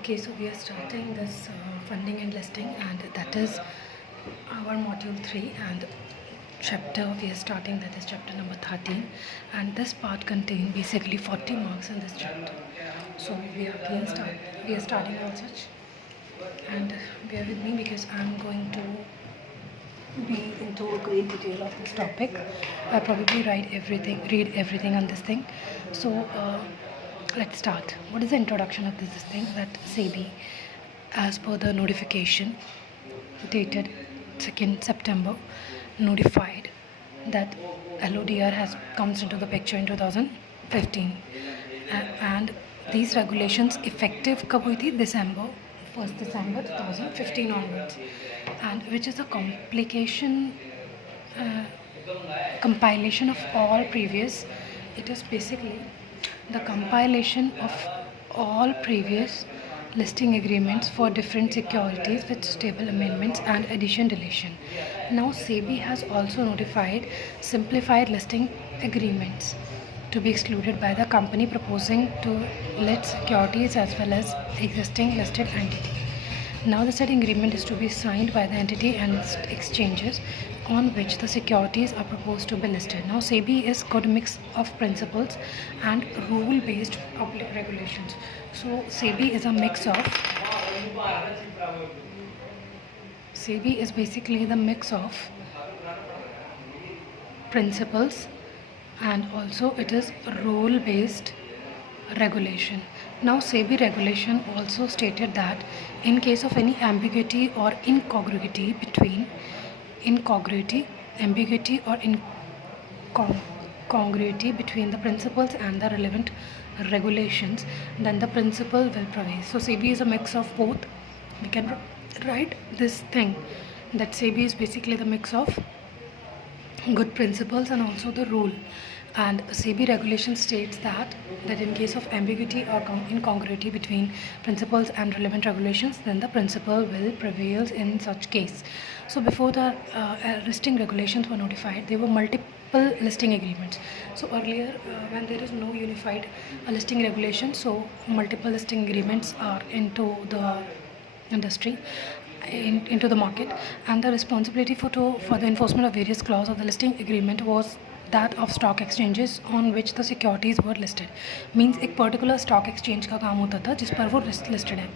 Okay, so we are starting this funding and listing, and that is our module 3 and chapter we are starting, that is chapter number 13, and this part contains basically 40 marks in this chapter. So we are starting all such, and bear with me because I'm going to be into great detail of this topic. I probably read everything on this thing. So let's start. What is the introduction of this thing? That SEBI, as per the notification dated 2nd September, notified that LODR has comes into the picture in 2015, and these regulations effective कब हुई थी? December 1st December 2015 onwards, and which is a compilation of all previous. It is basically the compilation of all previous listing agreements for different securities with stable amendments and addition deletion. Now SEBI has also notified simplified listing agreements to be excluded by the company proposing to list securities as well as existing listed entity. Now the said agreement is to be signed by the entity and its exchanges on which the securities are proposed to be listed. Now SEBI is good mix of principles and rule-based public regulations. So SEBI is basically the mix of principles, and also it is rule-based regulation. Now SEBI regulation also stated that in case of any ambiguity or incongruity between congruity between the principles and the relevant regulations, then the principle will prevail. So SEBI is a mix of both. We can write this thing that SEBI is basically the mix of good principles and also the rule. And SEBI regulation states that in case of ambiguity or incongruity between principles and relevant regulations, then the principle will prevail in such case. So before the listing regulations were notified, there were multiple listing agreements. So earlier, when there is no unified listing regulation, so multiple listing agreements are into the industry, into the market, and the responsibility for the enforcement of various clauses of the listing agreement was that of stock exchanges on which the securities were listed. Means एक particular stock exchange का काम होता था जिस पर वो listed है.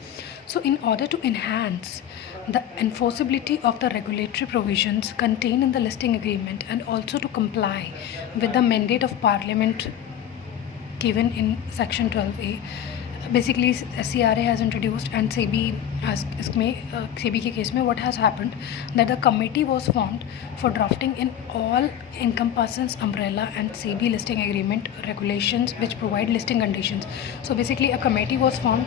So in order to enhance the enforceability of the regulatory provisions contained in the listing agreement and also to comply with the mandate of Parliament given in section 12A, basically SCRA has introduced, and SEBI के case में what has happened, that the committee was formed for drafting in all encompasses umbrella and SEBI listing agreement regulations which provide listing conditions. So basically a committee was formed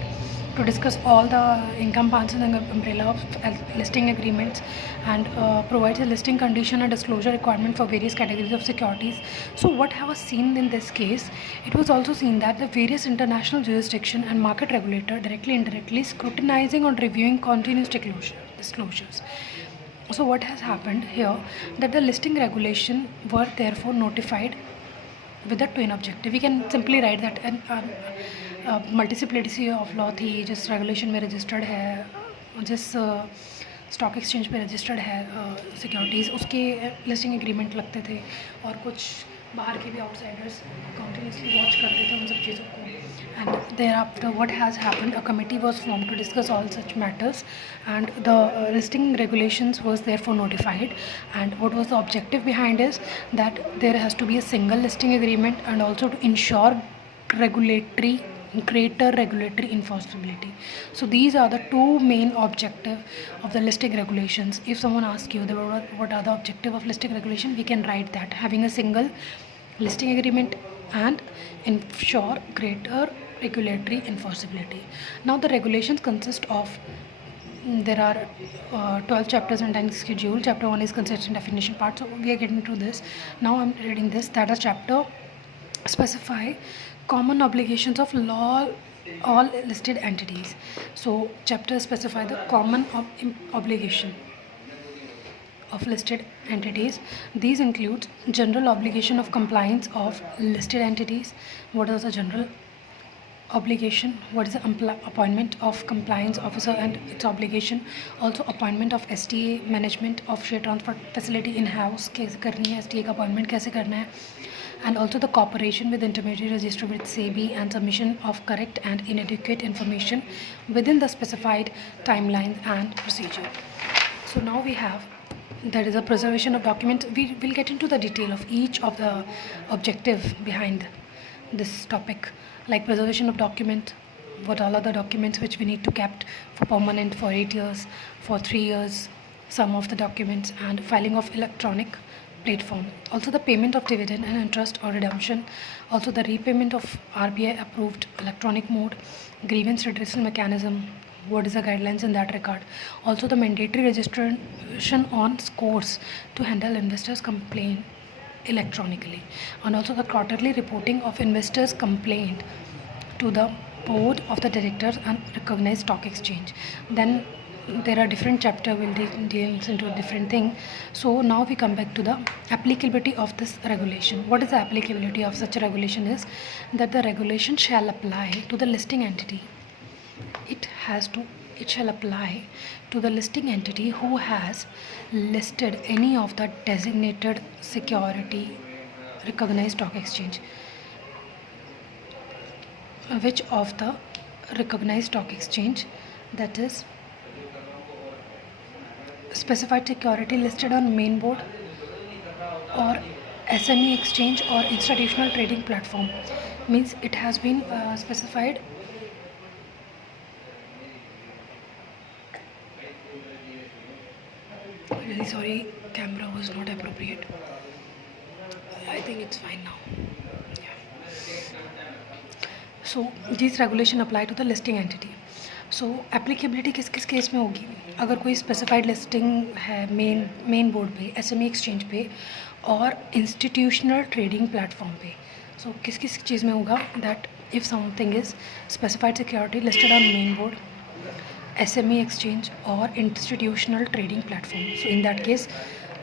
to discuss all the encompasses and umbrella of listing agreements and provides a listing condition and disclosure requirement for various categories of securities. So what was seen in this case, it was also seen that the various international jurisdiction and market regulator directly indirectly scrutinizing or reviewing continuous disclosures. So what has happened here, that the listing regulation were therefore notified with a twin objective. We can simply write that multiplicity of law थी, जिस regulation में registered है, जिस stock exchange पे registered है securities, उसके listing agreement लगते थे, और कुछ बाहर के भी आउटसाइडर्स कंटिन्यूसली वॉच करते थे उन सब चीज़ों को. And thereafter what has happened, a committee was form to discuss all such matters and the listing regulations was therefore notified. And what was the objective behind is that there has to be a single listing agreement and also to ensure greater regulatory enforceability. So these are the two main objectives of the listing regulations. If someone asks you what are the objective of listing regulation, we can write that having a single listing agreement and ensure greater regulatory enforceability. Now the regulations consist of, there are 12 chapters and time schedule. Chapter 1 is consistent definition part, so we are getting to this. Now I'm reading this, that is chapter specify common obligations of law all listed entities. So chapter specify the common obligation of listed entities. These include general obligation of compliance of listed entities. What is the general obligation, what is the appointment of compliance officer and its obligation, also appointment of STA, management of share transfer facility in house कैसे करनी है, STA का appointment कैसे करना है, and also the cooperation with intermediary register with SEBI and submission of correct and inadequate information within the specified timelines and procedure. So now we have, that is a preservation of document. We will get into the detail of each of the objective behind this topic, like preservation of document, what all are the documents which we need to kept for permanent for 8 years, for 3 years, some of the documents, and filing of electronic platform. Also the payment of dividend and interest or redemption, also the repayment of RBI approved electronic mode, grievance redressal mechanism, what is the guidelines in that regard, also the mandatory registration on scores to handle investors complaint electronically, and also the quarterly reporting of investors complaint to the board of the directors and recognized stock exchange. Then there are different chapter will deals into a different thing. So now we come back to the applicability of this regulation. What is the applicability of such a regulation is that the regulation shall apply to the listing entity. It shall apply to the listing entity who has listed any of the designated security recognized stock exchange. Which of the recognized stock exchange, that is specified security listed on main board or SME exchange or institutional trading platform, means it has been specified. Really sorry, camera was not appropriate. I think it's fine now. So these regulation apply to the listing entity. So applicability किस किस case में होगी, अगर कोई specified listing है main board पे, SME exchange पे और इंस्टीट्यूशनल ट्रेडिंग प्लेटफॉर्म पे. सो किस किस चीज़ में होगा, that if something is specified security listed on main board, SME exchange or institutional trading platform. So in that case,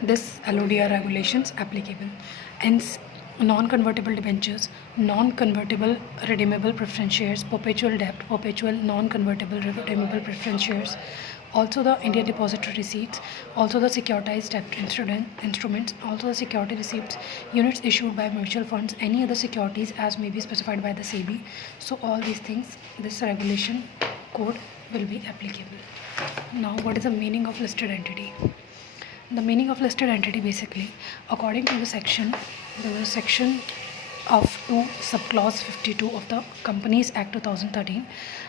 this LODR regulations applicable. Hence, non-convertible debentures, non-convertible redeemable preference shares, perpetual debt, perpetual non-convertible redeemable preference shares, also the Indian depository receipts, also the securitized debt instruments, also the security receipts, units issued by mutual funds, any other securities as may be specified by the SEBI. So all these things, this regulation code will be applicable. Now what is the meaning of listed entity? The meaning of listed entity basically, according to the section, there is a section of 2 subclause 52 of the Companies Act 2013.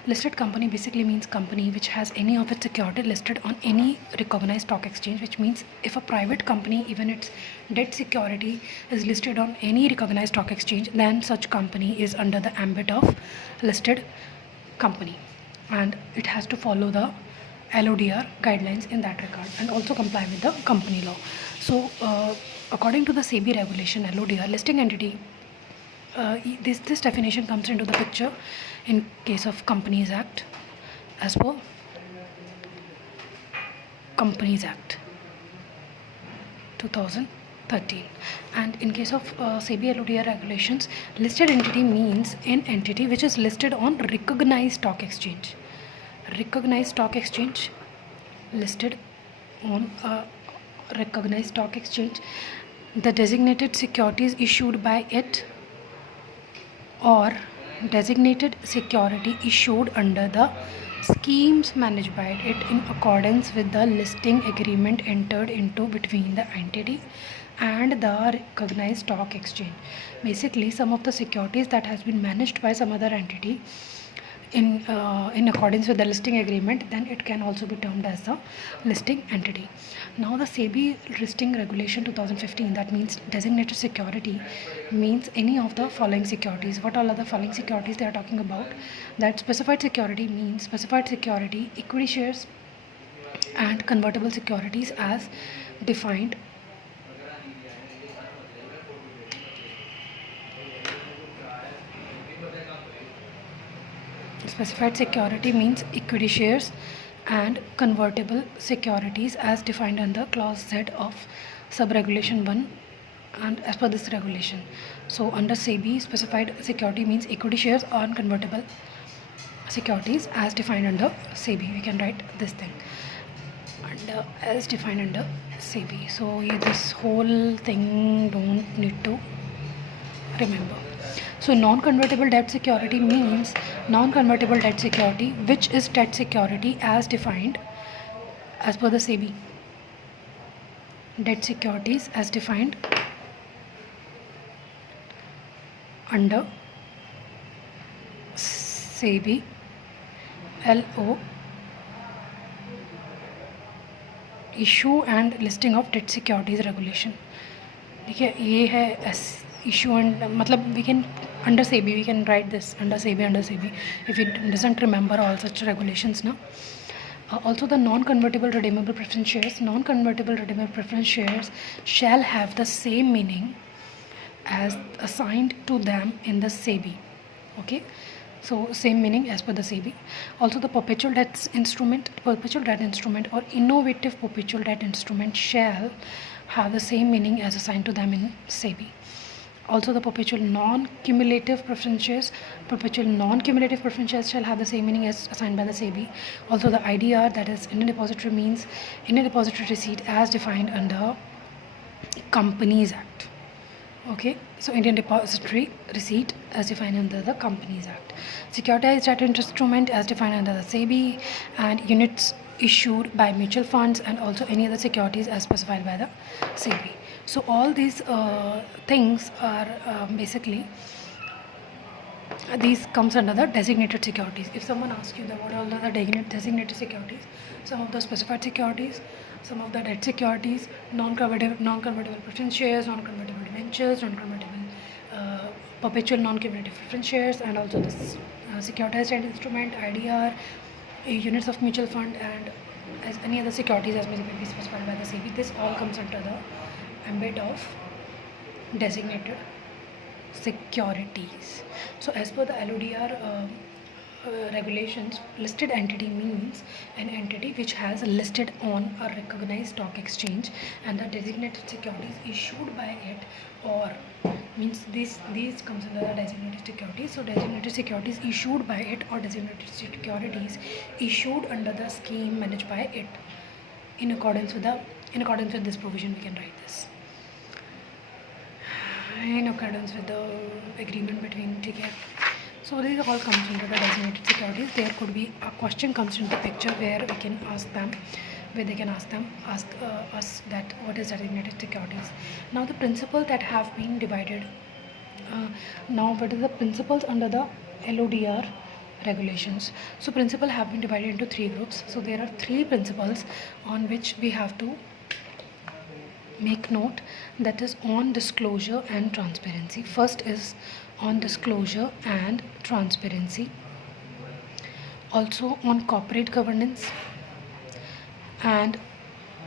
Listed company basically means company which has any of its security listed on any recognized stock exchange, which means if a private company, even its debt security is listed on any recognized stock exchange, then such company is under the ambit of listed company, and it has to follow the LODR guidelines in that regard and also comply with the company law. So according to the SEBI regulation, LODR listing entity, this definition comes into the picture in case of Companies Act as per Companies Act 2013, and in case of SEBI LODR regulations, listed entity means an entity which is listed on recognized stock exchange. Recognized stock exchange, listed on a recognized stock exchange, the designated securities issued by it or designated security issued under the schemes managed by it in accordance with the listing agreement entered into between the entity and the recognized stock exchange. Basically, some of the securities that has been managed by some other entity in accordance with the listing agreement, then it can also be termed as the listing entity. Now the SEBI listing regulation 2015, that means designated security means any of the following securities. What all are the following securities they are talking about? That specified security means specified security, equity shares and convertible securities as defined specified security means equity shares and convertible securities as defined under clause Z of sub regulation 1 and as per this regulation. So under SEBI, specified security means equity shares or convertible securities as defined under SEBI. We can write this thing under as defined under SEBI. So this whole thing don't need to remember. So non-convertible debt security means non-convertible debt security, which is debt security as defined as per the SEBI. Debt securities as defined under SEBI LO issue and listing of debt securities regulation. देखिए ये है issue and मतलब we can under SEBI we can write this under SEBI if it doesn't remember all such regulations now. Also the non-convertible redeemable preference shares shall have the same meaning as assigned to them in the SEBI. Okay, so same meaning as per the SEBI. Also the perpetual debt instrument or innovative perpetual debt instrument shall have the same meaning as assigned to them in SEBI. Also the perpetual non-cumulative preference shares shall have the same meaning as assigned by the SEBI. Also the IDR, that is Indian Depository, means Indian Depository Receipt as defined under Companies Act. Okay, so Indian Depository Receipt as defined under the Companies Act. Securitized debt instrument as defined under the SEBI, and units issued by mutual funds and also any other securities as specified by the SEBI. So all these things are basically these comes under the designated securities. If someone asks you that what are the designated securities, some of the specified securities, some of the debt securities, non-convertible preference shares, non-convertible debentures, non-convertible perpetual non-cumulative preference shares, and also this securitized debt instrument, IDR, units of mutual fund, and as any other securities as may be specified by the SEBI. This all comes under the ambit of designated securities. So as per the LODR regulations, listed entity means an entity which has listed on a recognized stock exchange and the designated securities issued by it, or means these comes under the designated securities. So designated securities issued by it or designated securities issued under the scheme managed by it in accordance with this provision. We can write this in accordance with the agreement between TK. So these all comes under the designated securities. There could be a question comes into the picture where we can ask them, where they can ask us that what is designated securities. Now the principles that have been divided. Now what are the principles under the LODR regulations? So principles have been divided into 3 groups. So there are 3 principles on which we have to make note, that is on disclosure and transparency. First is on disclosure and transparency, also on corporate governance and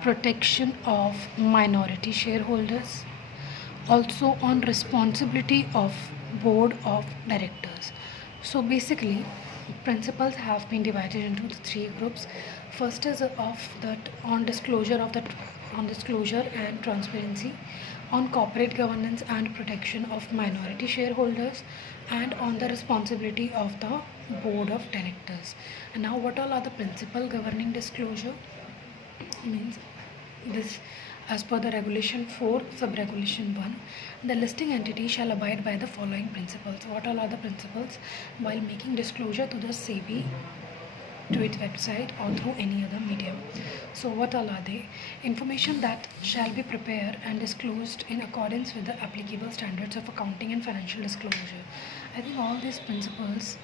protection of minority shareholders, also on responsibility of board of directors. So basically principles have been divided into the 3 groups. First is of that on disclosure and transparency, on corporate governance and protection of minority shareholders, and on the responsibility of the board of directors. And now what all are the principles governing disclosure? Means this, as per the regulation 4 sub-regulation 1, the listing entity shall abide by the following principles. What all are the principles? While making disclosure to the SEBI, to its website or through any other medium. So what all are they? Information that shall be prepared and disclosed in accordance with the applicable standards of accounting and financial disclosure. I think all these principles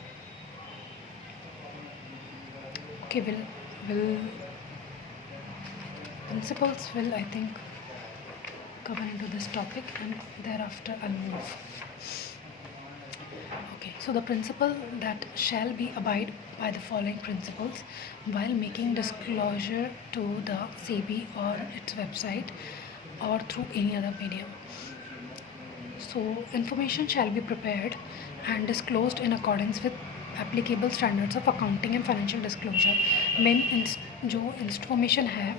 will I think cover into this topic, and thereafter I'll move. Okay, so the principle that shall be abide by the following principles while making disclosure to the SEBI or its website or through any other medium. So information shall be prepared and disclosed in accordance with applicable standards of accounting and financial disclosure. Main जो information है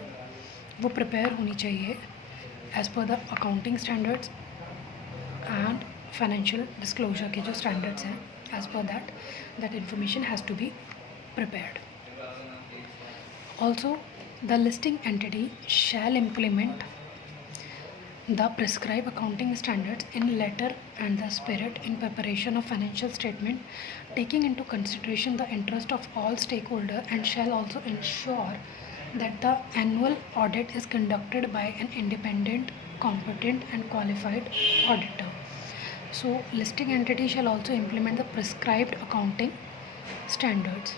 वो prepare होनी चाहिए as per the accounting standards and financial disclosure के जो standards हैं, as per that information has to be prepared. Also, the listing entity shall implement the prescribed accounting standards in letter and the spirit in preparation of financial statement, taking into consideration the interest of all stakeholders, and shall also ensure that the annual audit is conducted by an independent, competent and qualified auditor. So listing entity shall also implement the prescribed accounting standards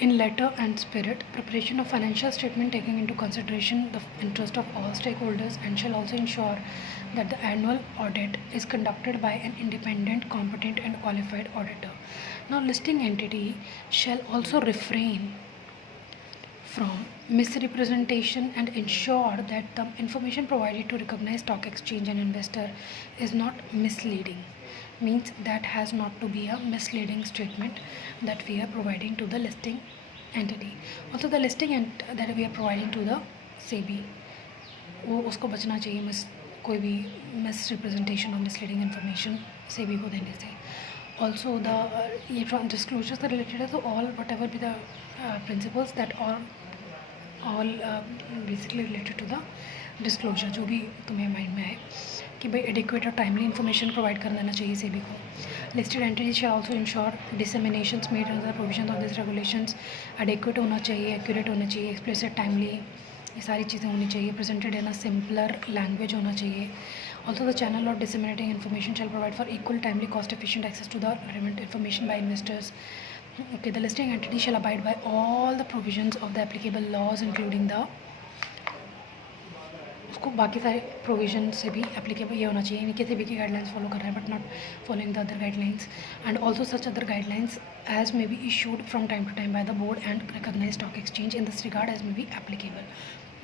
in letter and spirit, preparation of financial statement taking into consideration the interest of all stakeholders, and shall also ensure that the annual audit is conducted by an independent, competent and qualified auditor. Now listing entity shall also refrain from misrepresentation and ensure that the information provided to recognized stock exchange and investor is not misleading. Means that has not to be a misleading statement that we are providing to the listing entity. Also the listing that we are providing to the SEBI, वो उसको बचना चाहिए कोई भी misrepresentation or misleading information SEBI को देने से. Also the ये disclosures से related है, तो all whatever be the principles that all basically related to the disclosure, जो भी तुम्हें माइंड में आए कि भाई एडिक्वेट और टाइमली इन्फॉर्मेशन प्रोवाइड कर देना चाहिए सेबी को. Listed entity shall also ensure disseminations made under the provision of this regulations adequate होना चाहिए, एक्यूरेट होना चाहिए, एक्सप्लिसिट, टाइमली, ये सारी चीज़ें होनी चाहिए, presented in a simpler language होना चाहिए. Also the channel of disseminating information shall provide for equal, timely, cost efficient access to the relevant information by investors. Okay, the listing entity shall abide by all the provisions of the applicable laws including the उसको बाकी सारे provision से भी applicable ये होना चाहिए, नहीं किसी भी की गाइडलाइंस फॉलो कर रहा है but not following the other guidelines, and also such other guidelines as may be issued from time to time by the board and recognised stock exchange in this regard as may be applicable.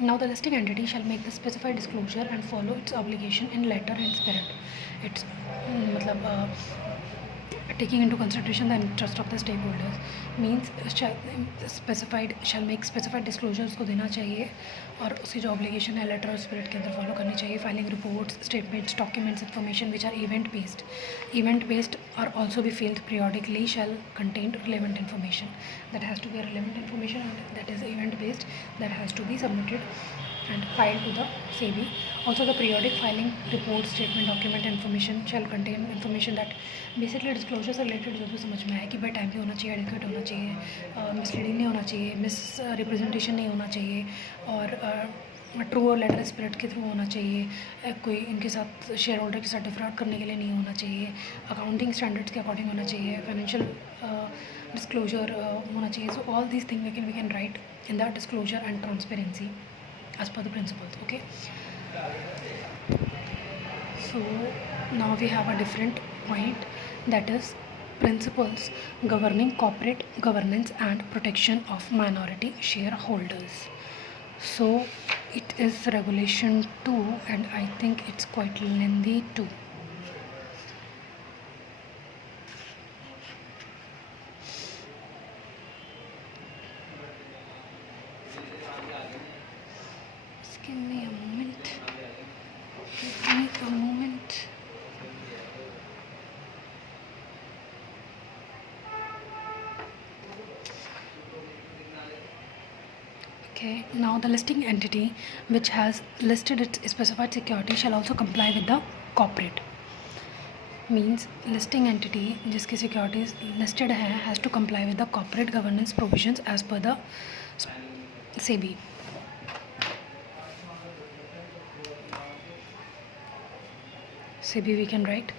Now the listing entity shall make the specified disclosure and follow its obligation in letter and spirit. It's मतलब taking into consideration the interest of the stakeholders, means shall make specified disclosures को देना चाहिए और उसकी जो obligation है letter और spirit के अंदर follow करनी चाहिए. Filing reports, statements, documents, information which are event based are also be filed periodically shall contain relevant information. That has to be a relevant information and that is event based, that has to be submitted and filed to the SEBI. Also the periodic filing report, statement, document, information shall contain information that basically disclosure से related जो भी समझ में आए कि भाई time पे होना चाहिए, एडिक्वेट होना चाहिए, मिसलीडिंग नहीं होना चाहिए, मिस रिप्रेजेंटेशन नहीं होना चाहिए और ट्रू और लेटर स्पिरिट के थ्रू होना चाहिए, कोई इनके साथ शेयर होल्डर के साथ डिफ्रॉड करने के लिए नहीं होना चाहिए, अकाउंटिंग स्टैंडर्ड्स के अकॉर्डिंग होना चाहिए, फाइनेंशियल डिस्क्लोजर होना चाहिए. So all these thing we can write in the disclosure and transparency as per the principles. Okay, so now we have a different point, that is principles governing corporate governance and protection of minority shareholders. So it is regulation 2 and I think it's quite lengthy too. Give me a moment. Okay, now the listing entity which has listed its specified security shall also comply with the corporate. Means listing entity जिसकी securities listed है has to comply with the corporate governance provisions as per the SEBI. SEBI we can write,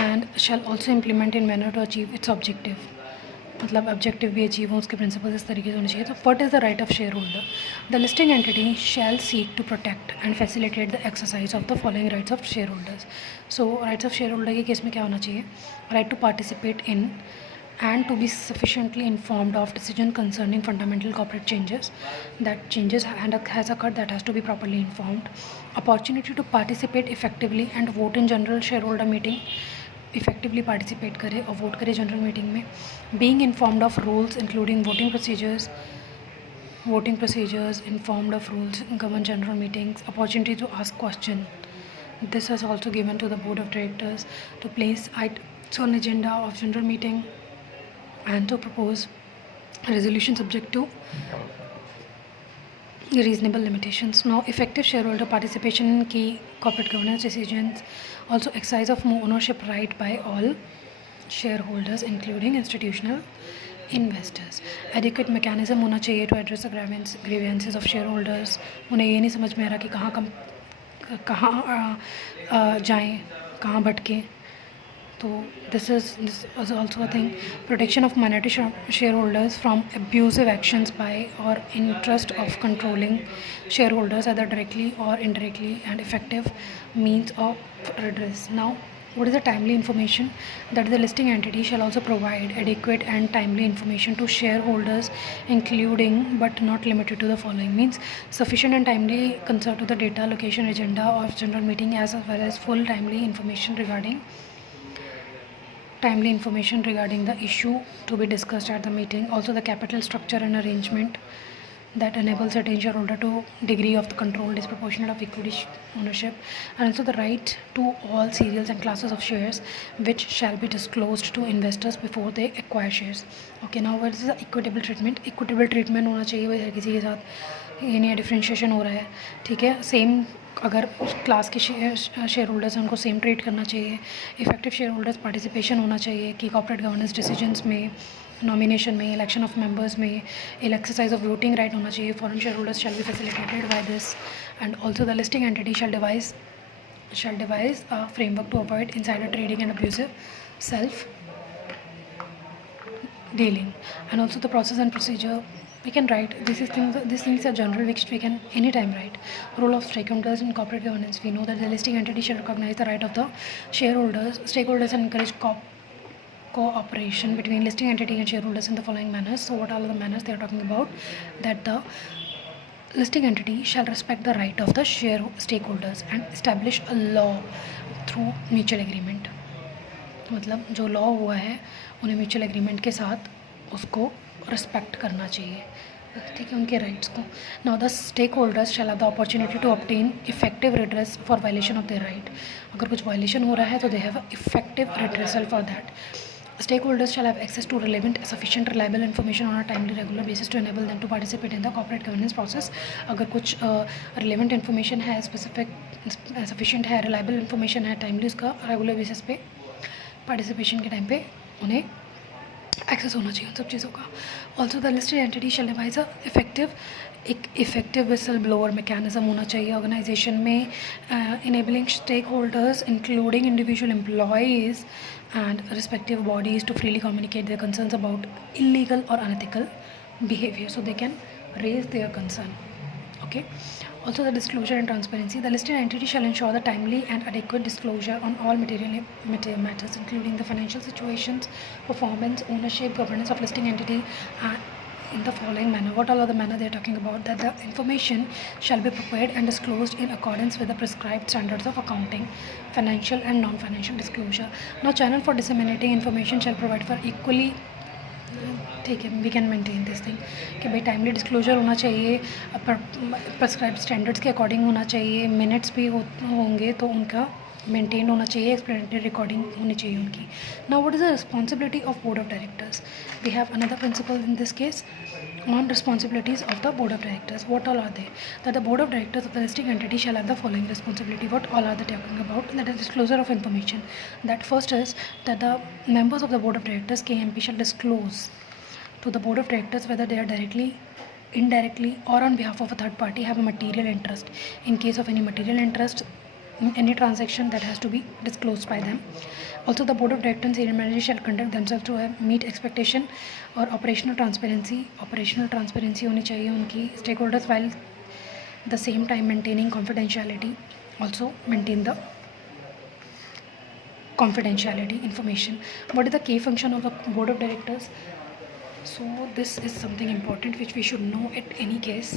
and shall also implement in manner to achieve its objective. मतलब objective भी achieve हो, उसके principles इस तरीके से होने चाहिए. तो what is the right of shareholder? The listing entity shall seek to protect and facilitate the exercise of the following rights of shareholders. So rights of shareholder के case में क्या होना चाहिए? Right to participate in and to be sufficiently informed of decision concerning fundamental corporate changes has occurred, that has to be properly informed. Opportunity to participate effectively and vote in general shareholder meeting, effectively participate करे और vote करे general meeting में. Being informed of rules including voting procedures, informed of rules govern general meetings. Opportunity to ask question, This is also given to the board of directors to place items on agenda of general meeting and to propose a resolution subject to reasonable limitations. Now, effective shareholder participation in key corporate governance decisions, also exercise of ownership right by all shareholders including institutional investors. Adequate mechanism होना चाहिए to address the grievances of shareholders. उन्हें ये नहीं समझ में आ रहा कि कहाँ जाएं, कहाँ भटकें. So this is also a thing. Protection of minority shareholders from abusive actions by or interest of controlling shareholders either directly or indirectly, and effective means of redress. Now, what is the timely information? That the listing entity shall also provide adequate and timely information to shareholders, including but not limited to the following. Means sufficient and timely concern to the data, location, agenda of general meeting, as well as full timely information regarding the issue to be discussed at the meeting. Also the capital structure and arrangement that enables certain shareholder to degree of the control disproportionate of equity ownership, and also the right to all serials and classes of shares which shall be disclosed to investors before they acquire shares. Okay, now what is the equitable treatment? Equitable treatment होना चाहिए भाई हर किसी के साथ, ये नहीं differentiation हो रहा है. ठीक है, सेम अगर क्लास के शेयर होल्डर्स हैं उनको सेम ट्रीट करना चाहिए. इफेक्टिव शेयर होल्डर्स पार्टिसिपेशन होना चाहिए कि कॉर्पोरेट गवर्नेंस डिसीजंस में, नॉमिनेशन में, इलेक्शन ऑफ मेंबर्स में, एक्सरसाइज ऑफ वोटिंग राइट होना चाहिए. Foreign shareholders shall be facilitated by this, and also the listing entity shall devise a framework to avoid insider trading and abusive self dealing. And also the process and procedure we can write. These things are general which we can anytime write. Role of stakeholders in corporate governance. We know that the listing entity shall recognize the right of the stakeholders and encourage cooperation between listing entity and shareholders in the following manners. So what are the manners they are talking about? That the listing entity shall respect the right of the stakeholders and establish a law through mutual agreement. मतलब जो law हुआ है उन्हें mutual agreement के साथ उसको respect करना चाहिए. ठीक है, उनके राइट्स को. Now the stakeholders shall have the opportunity to obtain effective redress for violation of their right. अगर कुछ वायलेशन हो रहा है तो they have effective redressal for that. Stakeholders shall have access to relevant, sufficient, reliable information on a timely, regular basis to enable them to participate in the corporate governance process. अगर कुछ relevant information है, specific, sufficient है, reliable information है, timely, उसका regular basis पे participation के time पे उन्हें एक्सेस होना चाहिए उन सब चीज़ों का. Also the listed entity shall devise एक इफेक्टिव विसल ब्लोअर मैकेनिज्म होना चाहिए ऑर्गेनाइजेशन में, enabling stakeholders including individual employees and respective bodies to freely communicate their concerns about illegal or unethical behavior, so they can raise their concern. Okay. Also the disclosure and transparency. The listed entity shall ensure the timely and adequate disclosure on all material matters, including the financial situations, performance, ownership, governance of listing entity, and in the following manner. What all are the manner they are talking about? That the information shall be prepared and disclosed in accordance with the prescribed standards of accounting, financial and non-financial disclosure. Now channel for disseminating information shall provide for equally. ठीक है, we can maintain this thing कि भाई timely disclosure होना चाहिए, prescribe standards के according होना चाहिए, minutes भी होंगे तो उनका मेंटेन होना चाहिए, एक्सप्लेनेटरी रिकॉर्डिंग होनी चाहिए उनकी. Now what is the responsibility of board of directors? We have another principle in this case on responsibilities of the board of directors. What all are they? That the board of directors of the listing entity shall have the following responsibility. What all are they talking about? That is disclosure of information. That first is that the members of the board of directors KMP shall disclose to the board of directors whether they are directly, indirectly or on behalf of a third party have a material interest. In case of any material interest in any transaction, that has to be disclosed by them. Also the board of directors and senior managers shall conduct themselves to meet expectation और operational transparency होनी चाहिए उनकी. Stakeholders while the same time maintaining confidentiality, also maintain the confidentiality information. What is the key function of the board of directors? So this is something important which we should know at any case,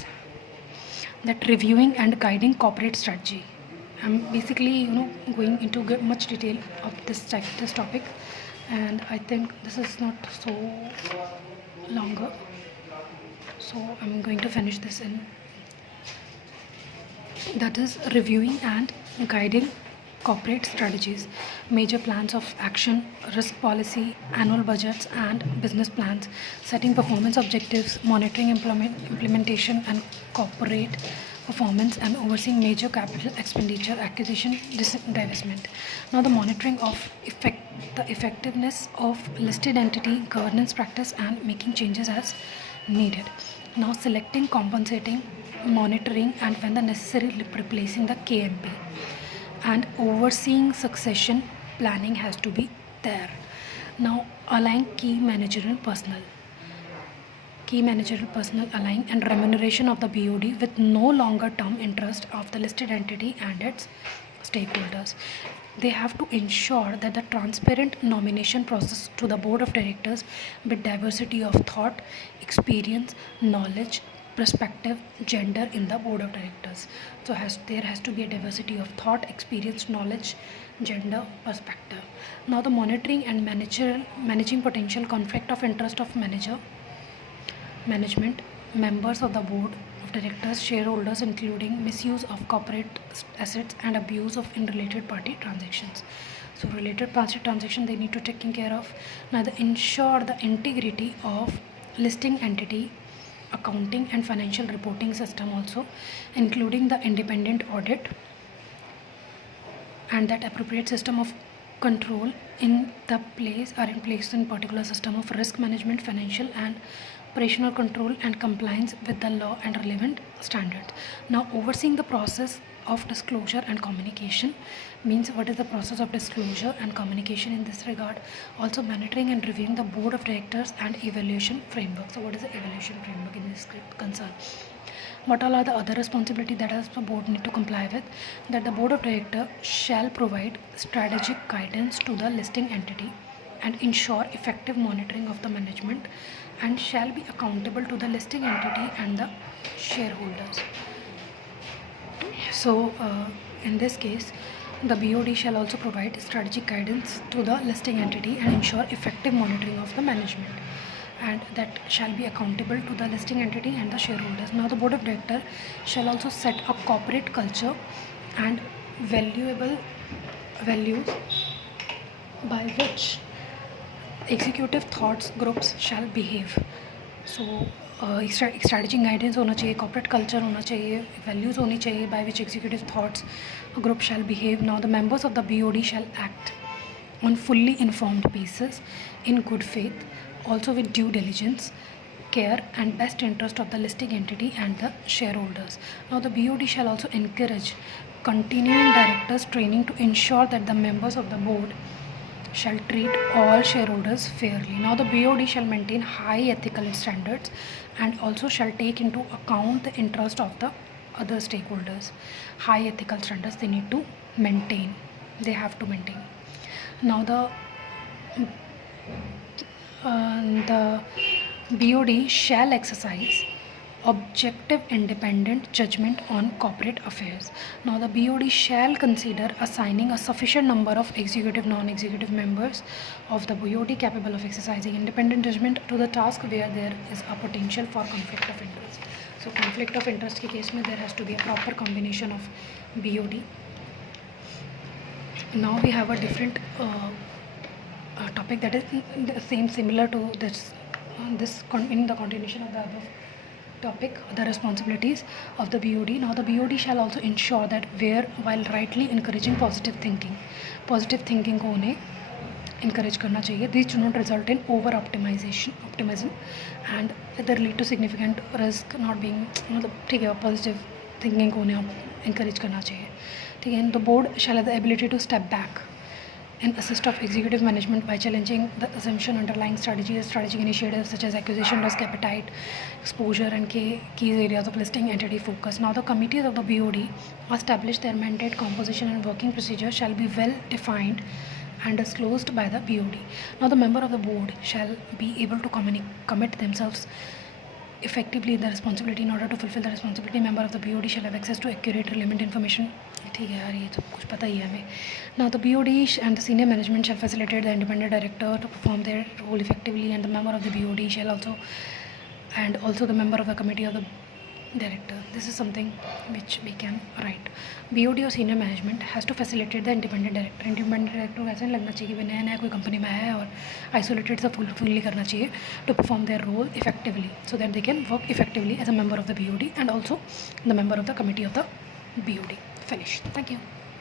that reviewing and guiding corporate strategy. I'm basically going into much detail of this topic, and I think this is not so longer, so I'm going to finish this in, that is reviewing and guiding corporate strategies, major plans of action, risk policy, annual budgets, and business plans, setting performance objectives, monitoring implementation and corporate performance, and overseeing major capital expenditure, acquisition, divestment. Now, the monitoring of the effectiveness of listed entity governance practice and making changes as needed. Now, selecting, compensating, monitoring, and when the necessary, replacing the KMP, and overseeing succession planning has to be there. Now, align key managerial personnel align and remuneration of the BOD with no longer term interest of the listed entity and its stakeholders. They have to ensure that the transparent nomination process to the board of directors with diversity of thought, experience, knowledge, perspective, gender in the board of directors. So there has to be a diversity of thought, experience, knowledge, gender, perspective. Now, the monitoring and managing potential conflict of interest of management, members of the board of directors, shareholders, including misuse of corporate assets and abuse of in related party transactions. So related party transaction they need to taken care of. Now, they ensure the integrity of listing entity accounting and financial reporting system also, including the independent audit and that appropriate system of control in place in particular system of risk management, financial and operational control and compliance with the law and relevant standards. Now, overseeing the process of disclosure and communication means what is the process of disclosure and communication in this regard. Also, monitoring and reviewing the board of directors and evaluation framework. So, what is the evaluation framework in this concern? What all are the other responsibilities that the board need to comply with? That the board of directors shall provide strategic guidance to the listing entity and ensure effective monitoring of the management, and shall be accountable to the listing entity and the shareholders. So, in this case, the BOD shall also provide strategic guidance to the listing entity and ensure effective monitoring of the management, and that shall be accountable to the listing entity and the shareholders. Now, the board of directors shall also set a corporate culture and values by which executive thoughts groups shall behave. So, strategic guidance होना चाहिए, corporate culture होना चाहिए, values होनी चाहिए by which executive thoughts group shall behave. Now, the members of the BOD shall act on fully informed basis in good faith, also with due diligence, care and best interest of the listing entity and the shareholders. Now, the BOD shall also encourage continuing directors training to ensure that the members of the board shall treat all shareholders fairly. Now, the BOD shall maintain high ethical standards and also shall take into account the interest of the other stakeholders. High ethical standards they need to maintain. They have to maintain. Now, the BOD shall exercise objective independent judgment on corporate affairs. Now, the BOD shall consider assigning a sufficient number of executive non-executive members of the BOD capable of exercising independent judgment to the task where there is a potential for conflict of interest. So, conflict of interest के case में there has to be a proper combination of BOD. Now, we have a different topic that is similar to this in the continuation of the above topic, the responsibilities of the BOD. Now, the BOD shall also ensure that while rightly encouraging positive thinking को उन्हें encourage करना चाहिए. These do not result in over optimism and either lead to significant risk not being ठीक है, positive thinking को उन्हें encourage करना चाहिए. ठीक है. The board shall have the ability to step back and assist of executive management by challenging the assumption underlying strategic initiatives such as acquisition risk appetite, exposure and key areas of listing entity focus. Now, the committees of the BOD establish their mandate, composition and working procedure shall be well defined and disclosed by the BOD. Now, the member of the board shall be able to commit themselves effectively in the responsibility. In order to fulfill the responsibility, member of the BOD shall have access to accurate relevant information. ठीक है यार, ये तो कुछ पता ही है हमें. Now, the BOD and the senior management shall facilitate the independent director to perform their role effectively, and the member of the BOD shall also the member of the committee of the director. This is something which we can write. BOD or senior management has to facilitate the independent director. Independent director को ऐसा नहीं लगना चाहिए कि नया नया कोई company में है और आइसोलेटेड सा फुल्ली करना चाहिए to perform their role effectively so that they can work effectively as a member of the BOD and also the member of the committee of the BOD. Finish. Thank you.